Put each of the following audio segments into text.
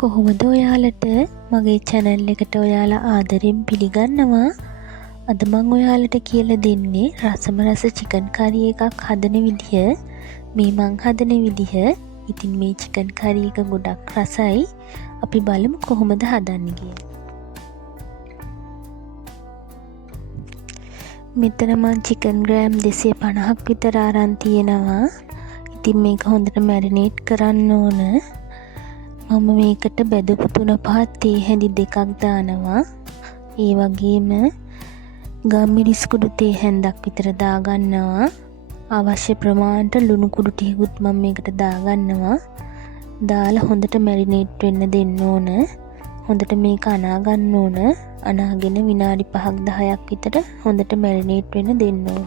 කොහොමද ඔයාලට මගේ channel එකට ඔයාලා ආදරෙන් පිළිගන්නවා. අද මම ඔයාලට කියලා දෙන්නේ රසම රස chicken curry එකක් හදන විදිහ. මේ මං හදන විදිහ. ඉතින් මේ chicken curry එක ගොඩක් රසයි. අපි බලමු කොහොමද හදන්නේ කියලා. මෙතන මං chicken gram 250ක් විතර අරන් තියෙනවා. ඉතින් මේක හොඳට marinate කරන්න ඕන. මම මේකට බෙදපු 3-5 තේ හැඳි දෙකක් දානවා. ඒ වගේම ගම්මිරිස් කුඩු තේ හැන්දක් විතර දාගන්නවා. අවශ්‍ය ප්‍රමාණයට ලුණු කුඩු ටිකකුත් මම මේකට දාගන්නවා. දාලා හොඳට මැරිනේට් වෙන්න දෙන්න ඕන. හොඳට මේක අනා ගන්න ඕන. අනාගෙන විනාඩි 5ක් 10ක් විතර හොඳට මැරිනේට් වෙන්න දෙන්න ඕන.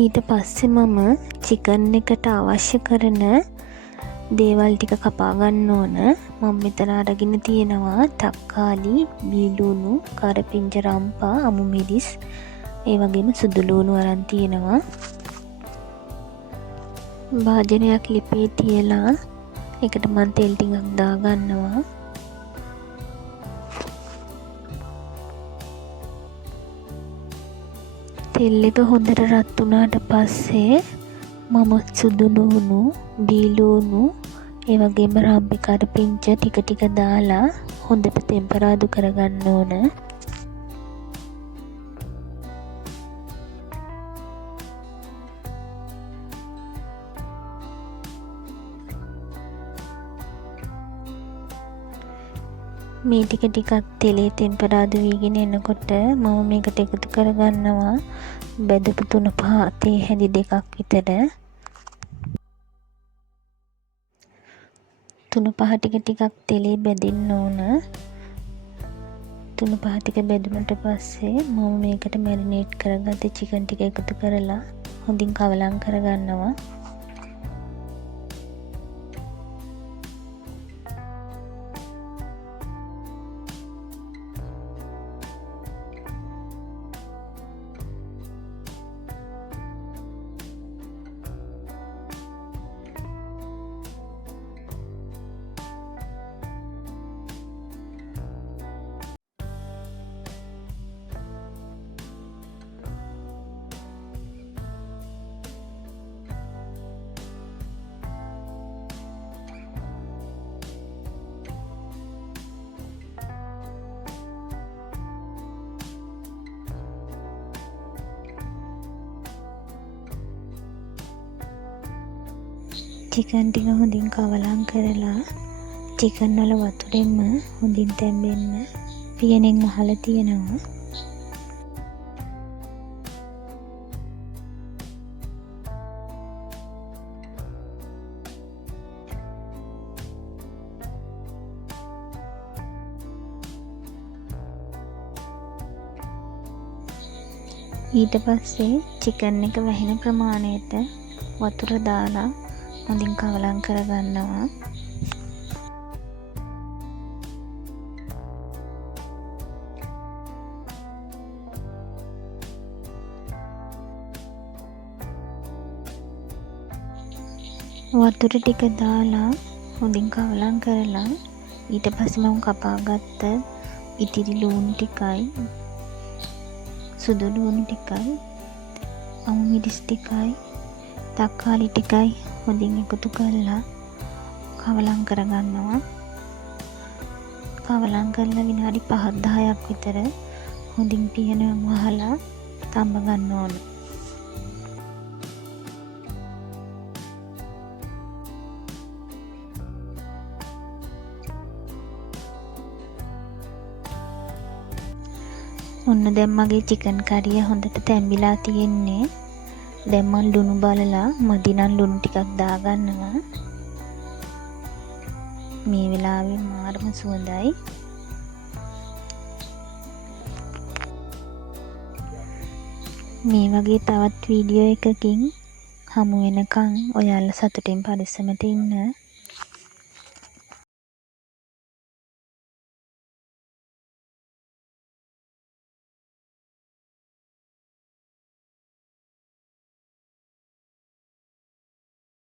ඊට පස්සේ මම චිකන් එකට අවශ්‍ය කරන දේවල් ටික කපා ගන්න ඕන. මම මෙතන අරගෙන තියෙනවා තක්කාලි, බීලුණු, කරපිංච රම්පා, අමු මිරිස්, ඒ වගේම සුදු ලුණු අරන් තියෙනවා. භාජනයක් ලිපේ තියලා ඒකට මම තෙල් ටිකක් දා ගන්නවා. තෙල් එක හොඳට රත් වුණාට පස්සේ මම සුදු ලුණු, බීලුණු, ඒ වගේම රම්පි කරපිංච ටික ටික දාලා හොඳට තෙම්පරාදු කරගන්න ඕන. මේ ටික ටිකක් තෙලේ තෙම්පරාදු වීගෙන එනකොට මම මේකට එකතු කරගන්නවා බෙදපු 3-5 තේ හැඳි දෙකක් විතර. 3-5 ටික තෙලේ බෙදෙන්න ඕන. 3-5 ටික බෙදුනට පස්සේ මම මේකට මැරිනේට් කරගත්ත චිකන් ටික එකතු කරලා හොඳින් කවලම් කරගන්නවා. චිකන් ටික හොඳින් කවලම් කරලා චිකන් වල වතුරෙන්ම හොඳින් තැම්බෙන්න පියනෙන් වහලා තියෙනවා. ඊට පස්සේ චිකන් එක වැහෙන ප්‍රමාණයට වතුර දාලා හොඳින් කවලම් කරගන්නවා. වතුර ටික දාලා හොඳින් කවලම් කරලා ඊට පස්සේ මම කපාගත්ත ඉතිරි ලුණු ටිකයි, සුදු ලුණු ටිකයි, අමු මිරිස් ටිකයි, තක්කාලි ටිකයි හොඳින් එකතු කරලා කවලම් කරගන්නවා. කවලම් කරලා විනාඩි 5-10ක් විතර හොඳින් පියනෙන් වහලා තඹ ගන්න ඕන. ඔන්න දැන් මගේ චිකන් කරිය හොඳට තැම්බිලා තියෙන්නේ. දැන් මම ලුණු බලලා මදි නම් ලුණු ටිකක් දාගන්නවා. මේ වෙලාවේ මාරම සුවඳයි. මේ වගේ තවත් වීඩියෝ එකකින් හමු වෙනකන් ඔයාලා සතුටින් පරිස්සමට ඉන්න.